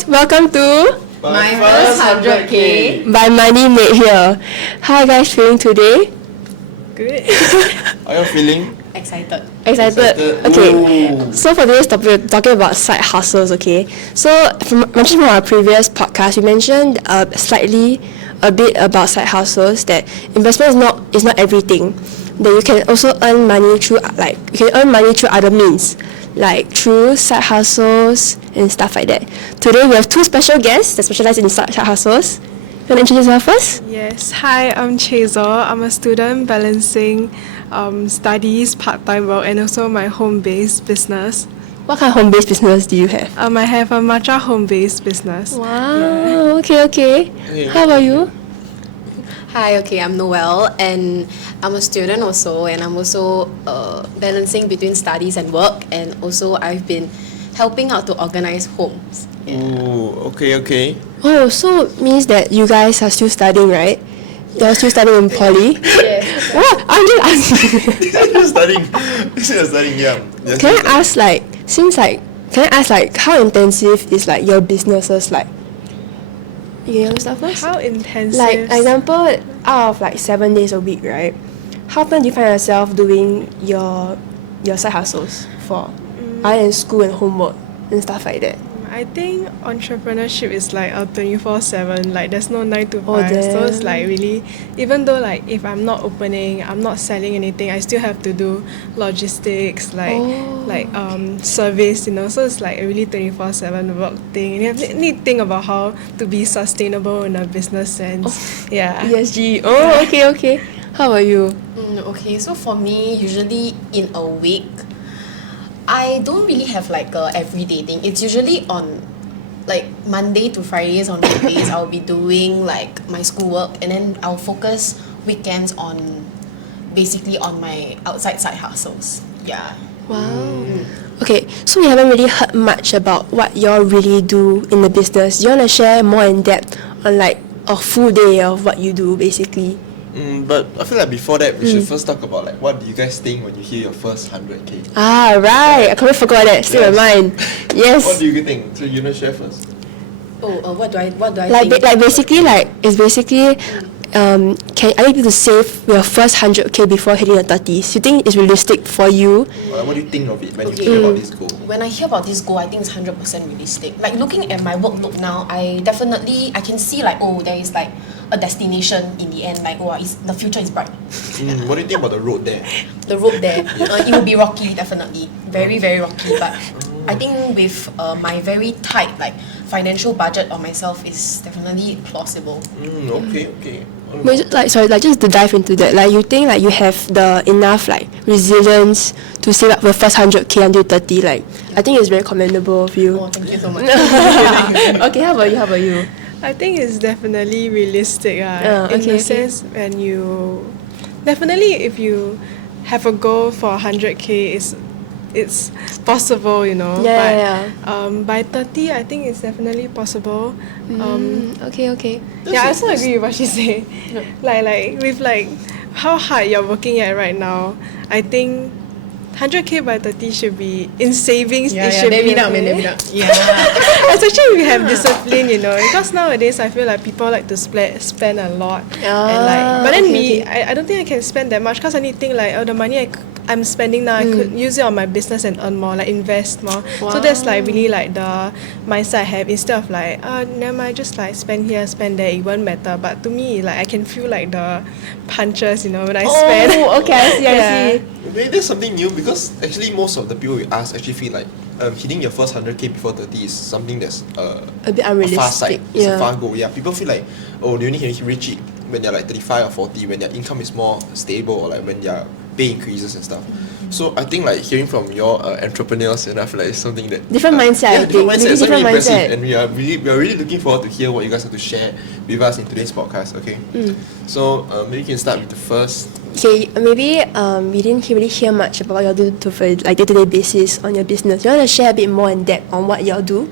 guys, welcome to My first 100K by Money Made Here. How are you guys feeling today? Good. Are you feeling Excited. excited? Okay. Ooh. So for today's topic, we're talking about side hustles. Okay. So from our previous podcast, we mentioned slightly a bit about side hustles, that investment is not everything. That you can also earn money through other means, like through side hustles and stuff like that. Today we have two special guests that specialize in side hustles. You want to introduce yourself first? Yes. Hi, I'm Chazel. I'm a student balancing studies, part-time work, and also my home-based business. What kind of home-based business do you have? I have a matcha home-based business. Wow. Okay. How about you? Hi, I'm Noel, and I'm a student also, and I'm also balancing between studies and work, and also I've been helping out to organize homes. Ooh, okay. Oh, so means that you guys are still studying, right? You're still studying in poly? Yes. What? I'm just asking. You're studying, yeah. Can I ask how intensive is like your businesses like? You want to start first? How intensive? Like example, out of like 7 days a week, right? How often do you find yourself doing your side hustles for other than school and homework and stuff like that? I think entrepreneurship is like a 24/7. Like there's no 9 to 5. Oh, So it's damn. like really, even though like if I'm not opening, I'm not selling anything, I still have to do logistics, service. So it's like a really 24/7 work thing. And you need to think about how to be sustainable in a business sense. Yeah. ESG. Oh, okay. How about you? Okay, so for me, usually in a week, I don't really have like a everyday thing. It's usually on like Monday to Fridays. On weekdays, I'll be doing like my schoolwork, and then I'll focus weekends on basically on my outside side hustles. Yeah. Wow. Okay, so we haven't really heard much about what y'all really do in the business. You want to share more in depth on like a full day of what you do basically? But I feel like before that, we should first talk about like what do you guys think when you hear your first 100K? Ah, right. I completely forgot that. Still in mind. Yes. What do you think? So you know, share first. What do I Like think? can I need to save your first 100K before hitting the 30s? You think it's realistic for you? What do you think of it when you Okay. hear about this goal? When I hear about this goal, I think it's 100% realistic. Like looking at my workload now, I can see like, there is like a destination in the end. Like, the future is bright. What do you think about the road there? The road there, it will be rocky, definitely, very very rocky. But I think with my very tight like financial budget on myself, is definitely plausible. Okay. Just to dive into that, like you think like you have the enough like resilience to save up the first 100K until 30, like I think it's very commendable of you. Oh, thank you so much. Okay, how about you? I think it's definitely realistic. In the sense when you definitely, if you have a goal for 100K, it's possible, by 30, I think it's definitely possible. Okay. I also agree with what she said. Like with like how hard you're working at right now, I think 100K by 30 should be in savings. It should be okay. Especially if you have discipline, because nowadays I feel like people like to spend a lot, but then I don't think I can spend that much, because I need to think like, the money I'm spending now, I could use it on my business and earn more, like invest more. So that's like really like the mindset I have, instead of like, never mind, just like spend here, spend there, it won't matter. But to me, like I can feel like the punches, when I spend. Oh, okay, I see. Maybe there's something new, because actually most of the people we ask actually feel like hitting your first 100K before 30 is something that's A bit unrealistic. a far sight. It's a far goal. Yeah, people feel like, they only can reach it when they're like 35 or 40, when their income is more stable, or like when their pay increases and stuff. So I think like hearing from your entrepreneurs, and I feel like it's something that Different mindset, I think. different mindset, Different impressive, mindset. and we are really looking forward to hear what you guys have to share with us in today's podcast. Okay, so maybe you can start with the first. Okay, maybe we didn't really hear much about what y'all do for like day-to-day basis on your business. You want to share a bit more in depth on what y'all do?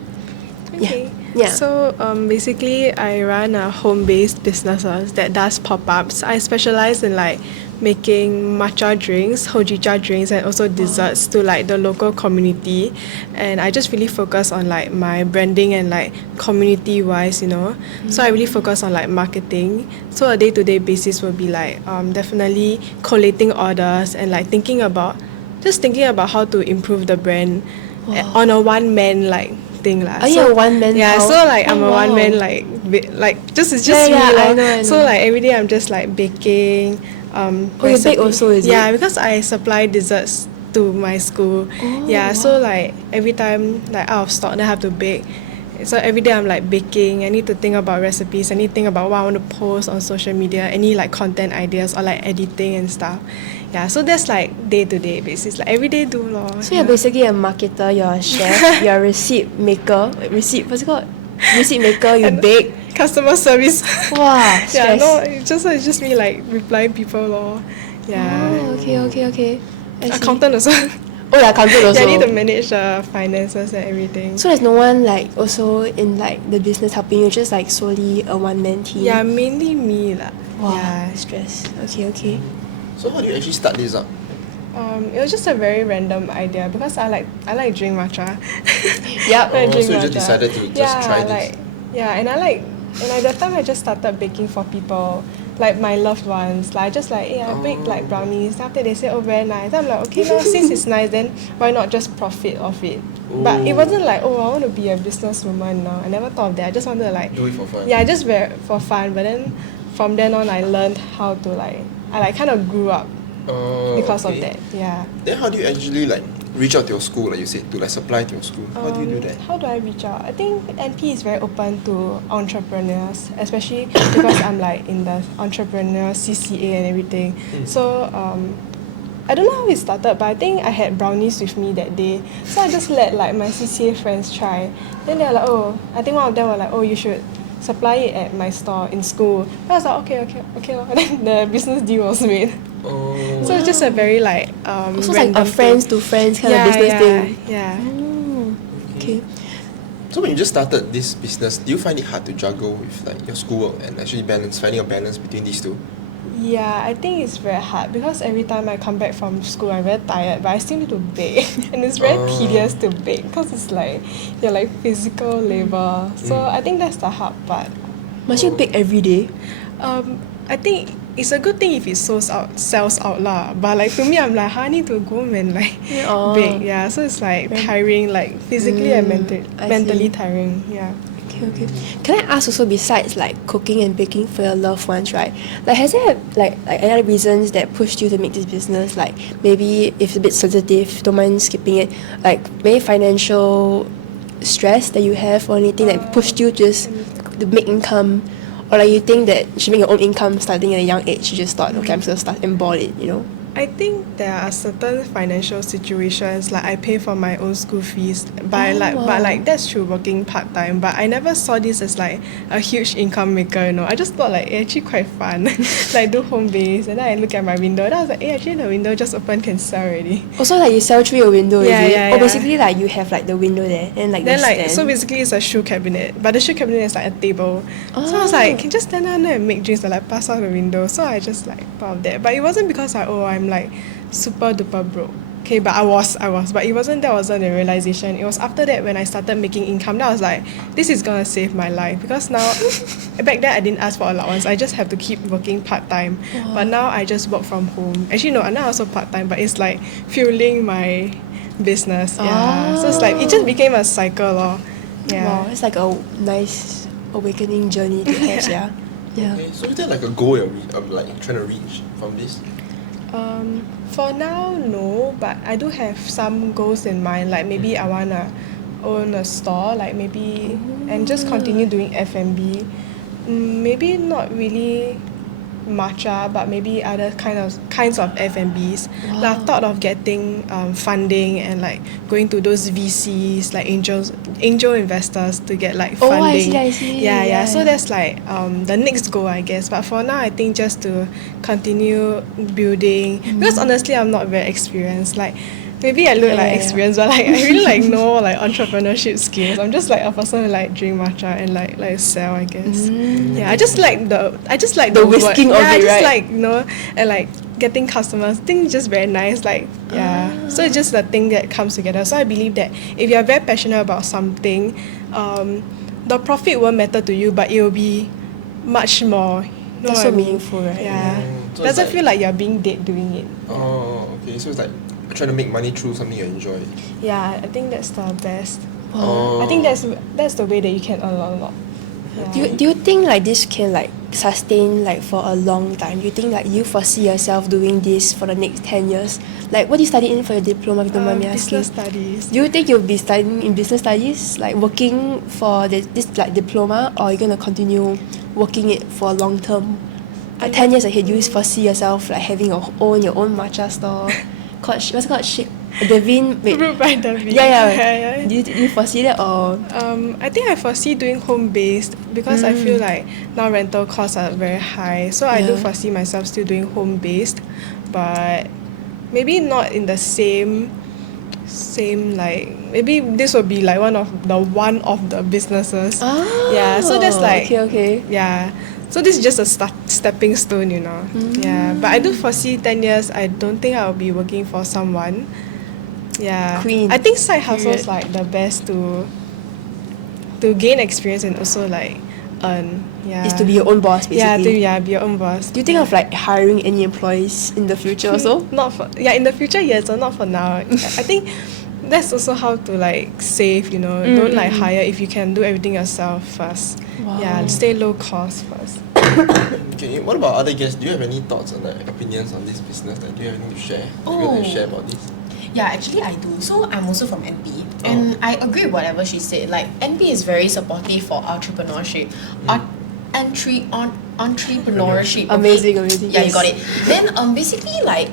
Okay. Yeah. So basically, I run a home-based business that does pop-ups. I specialize in like making matcha drinks, hojicha drinks, and also desserts to like the local community. And I just really focus on like my branding and like community wise, So I really focus on like marketing. So a day-to-day basis will be like definitely collating orders and like thinking about how to improve the brand on a one-man like thing lah. Are you a one-man Yeah, house? so like I'm a wow. one-man it's just me I lor. know. So like every day I'm just like baking. you bake also, is it? Yeah, because I supply desserts to my school. Yeah, so like every time like out of stock, then I have to bake. So every day I'm like baking. I need to think about recipes. I need to think about what I want to post on social media. Any like content ideas or like editing and stuff. Yeah, so that's like day-to-day basis. Like every day do lor. So you're basically a marketer, you're a chef, you're a receipt maker. What's it called? Receipt maker, you bake. Customer service. Wow, Yeah, stress. no, it's just me like replying people lor. Yeah. Oh, okay. I see. Accountant also. Oh yeah, accountant also. Yeah, I need to manage the finances and everything. So there's no one like also in like the business helping you, just like solely a one-man team? Yeah, mainly me lah. Wow, Yeah. stress. Okay. So how do you actually start this up? It was just a very random idea because I like drink matcha. Yep. I Oh, drink so you just matcha. decided to just try this? And at that time I just started baking for people, like my loved ones. Like I just like, I bake like brownies. Then after they say, oh, very nice. Then I'm like, okay, now since it's nice, then why not just profit off it? But it wasn't like, oh, I want to be a businesswoman now. I never thought of that. I just wanted to like Do it for fun. Yeah, just for fun. But then from then on, I learned how to like, I like kind of grew up because of that. Yeah. Then how do you actually like reach out to your school, like you said, to like supply to your school? How do you do that? How do I reach out? I think NP is very open to entrepreneurs, especially because I'm like in the entrepreneur CCA and everything. So I don't know how it started, but I think I had brownies with me that day. So I just let like my CCA friends try. Then they're like, oh, I think one of them were like, oh, you should supply it at my store in school. And I was like, okay. And then the business deal was made. Oh. So it's just a very like So it's like random a friends thing. to friends kind of business thing. Yeah. Okay. So when you just started this business, do you find it hard to juggle with like your schoolwork and actually finding a balance between these two? Yeah, I think it's very hard because every time I come back from school, I'm very tired, but I still need to bake. And it's very tedious to bake because it's like, you're like physical labor. So I think that's the hard part. Must you bake every day? I think it's a good thing if it sells out lah. But like to me, I'm like, I need to go home and like bake. Yeah, so it's like tiring, like physically and mentally see. tiring. Yeah. Okay. Can I ask also, besides like cooking and baking for your loved ones, right? Like has there like any other reasons that pushed you to make this business? Like maybe if it's a bit sensitive, don't mind skipping it. Like maybe financial stress that you have or anything that pushed you just to make income, or like you think that you should make your own income starting at a young age. You just thought, okay, I'm just gonna start and bought it. I think there are certain financial situations like I pay for my own school fees, but that's true working part time. But I never saw this as like a huge income maker. I just thought like actually quite fun, like do home base, and then I look at my window, and I was like, actually the window just open can sell already. Also, like you sell through your window, Yeah, is it? yeah, Or yeah. basically like you have like the window there and like Then the like stand. so basically it's a shoe cabinet, but the shoe cabinet is like a table. So I was like, can just stand down there and make drinks and like pass out the window. So I just like thought of that, but it wasn't because I'm like super duper broke. Okay, but I was, but that wasn't the realization. It was after that when I started making income, that I was like, this is gonna save my life, because now back then I didn't ask for allowance. I just have to keep working part time. But now I just work from home. Actually no, now also part time, but it's like fueling my business. Yeah. So it's like it just became a cycle lor. Yeah. Wow, it's like a nice awakening journey to have, yeah. Okay, so is there like a goal you're like trying to reach from this? For now, no, but I do have some goals in mind. Like maybe I wanna own a store, like maybe, and just continue doing F&B. Maybe not really matcha, but maybe other kinds of F&Bs. Wow. Like, I've thought of getting funding and like going to those VCs, like angel investors, to get like funding. I see. Yeah. So that's like the next goal, I guess. But for now, I think just to continue building, because honestly, I'm not very experienced. Like maybe I look like experienced, but like I really like know like entrepreneurship skills. I'm just like a person who like drink matcha and like sell, I guess. Yeah, I just like the The word. whisking of I it, just right? like and like getting customers. I think it's just very nice. Like, yeah. So it's just the thing that comes together. So I believe that if you're very passionate about something, the profit won't matter to you, but it will be much more. You know That's what so I mean? meaningful, right? Yeah. So it's Doesn't like- feel like you're being dead doing it. Oh, okay. So it's like trying to make money through something you enjoy. Yeah, I think that's the best. Oh. I think that's the way that you can earn a lot. Yeah. Do you think like this can like sustain like for a long time? Do you think like you foresee yourself doing this for the next 10 years? Like what do you study in for your diploma, if you don't mind me asking? Business studies. Do you think you'll be studying in business studies, like working for this like diploma, or you're gonna continue working it for long term? Like 10 years ahead, do you foresee yourself like having your own matcha store? What's it called? Devin, wait. Brewed by Devin. Yeah. Do you foresee that or? I think I foresee doing home based because I feel like now rental costs are very high. So I do Yeah. foresee myself still doing home based, but maybe not in the same like maybe this will be like one of the businesses. Yeah. So that's like okay. yeah. So this is just a stepping stone, you know. Yeah. But I do foresee 10 years. I don't think I'll be working for someone. Yeah. Queen. I think side hustles Period. like the best to gain experience and also like earn. Yeah. Is to be your own boss basically. Be your own boss. Do you think of like hiring any employees in the future also? Not for in the future, yes, but not for now. I think that's also how to like save, you know. Don't like hire if you can do everything yourself first. Wow. Yeah, stay low cost first. Okay, what about other guests? Do you have any thoughts or like opinions on this business? Like, do you have anything to share? Do you want to share about this? Yeah, actually I do. So I'm also from NP, and I agree with whatever she said. Like NP is very supportive for entrepreneurship, entrepreneurship. Okay? Amazing. Yeah, you got it. Then basically like,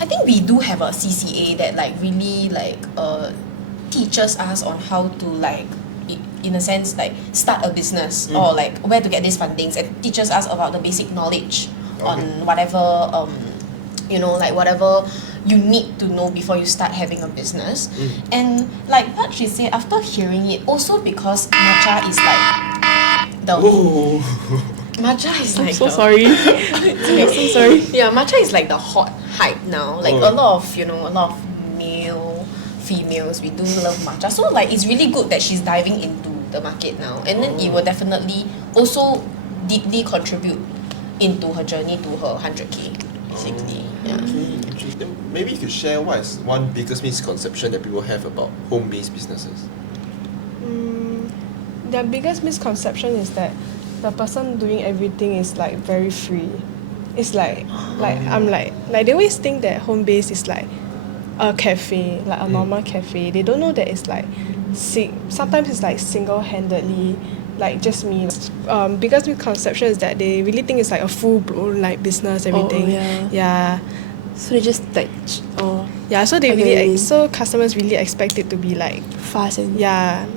I think we do have a CCA that like really like teaches us on how to like in a sense like start a business or like where to get these fundings, and teaches us about the basic knowledge on whatever you know, like whatever you need to know before you start having a business. And like what she said, after hearing it, also because matcha is like the Oh. matcha is like So the, sorry. I'm so sorry. Yeah, matcha is like the hot hype now. Like a lot of, you know, a lot of male, females, we do love matcha. So like it's really good that she's diving into the market now. And then it will definitely also deeply contribute into her journey to her 100K, basically. Yeah. Okay, interesting. Maybe you could share what is one biggest misconception that people have about home-based businesses. The biggest misconception is that the person doing everything is like very free. It's like I'm like they always think that home based is like a cafe, like a normal cafe. They don't know that it's like sometimes it's like single-handedly like just me. Biggest misconception is that they really think it's like a full-blown like business, everything. Yeah. So they just like Yeah, so they Okay. so customers really expect it to be like fast and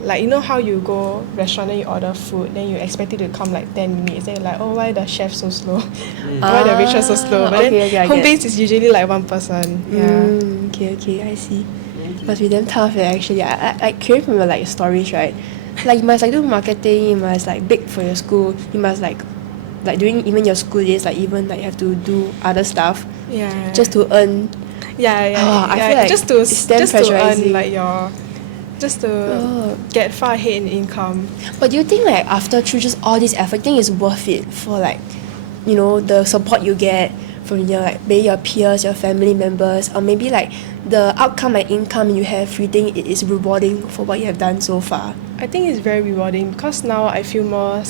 like you know how you go restaurant and you order food, then you expect it to come like 10 minutes, then you're like, oh, why the chef so slow? Why the waitress so slow? But okay, I then home get. based is usually like one person. Yeah. Okay, I see. Must be damn tough actually. I came from your like stories, right? Like you must like do marketing, you must like bake for your school, you must like doing even your school days, like even like you have to do other stuff Yeah. just to earn. I feel like just to it's damn just to earn pressurizing. like your just to get far ahead in income. But do you think like after through just all this effort, think it's worth it for like, you know, the support you get from your like maybe your peers, your family members, or maybe like the outcome like income you have, you think it is rewarding for what you have done so far? I think it's very rewarding because now I feel more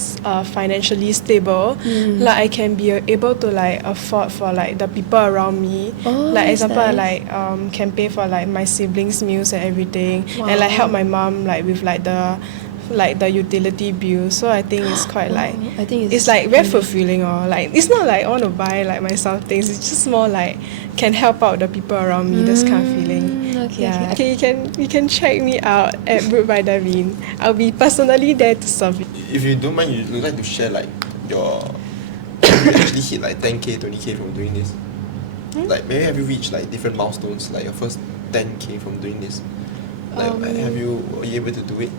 financially stable. Like I can be able to like afford for like the people around me. Like that's example, I nice. like can pay for like my siblings' meals and everything, and like help my mom like with like the utility bill. So I think it's quite like I think it's like very fulfilling or like it's not like I want to buy like myself things. It's just more like can help out the people around me. This kind of feeling. Okay. You can check me out at Brewed by Davin. I'll be personally there to serve you. If you don't mind, you'd like to share like your have you actually hit like 10K, 20K from doing this? Like maybe have you reached like different milestones, like your first 10K from doing this? Like were you able to do it?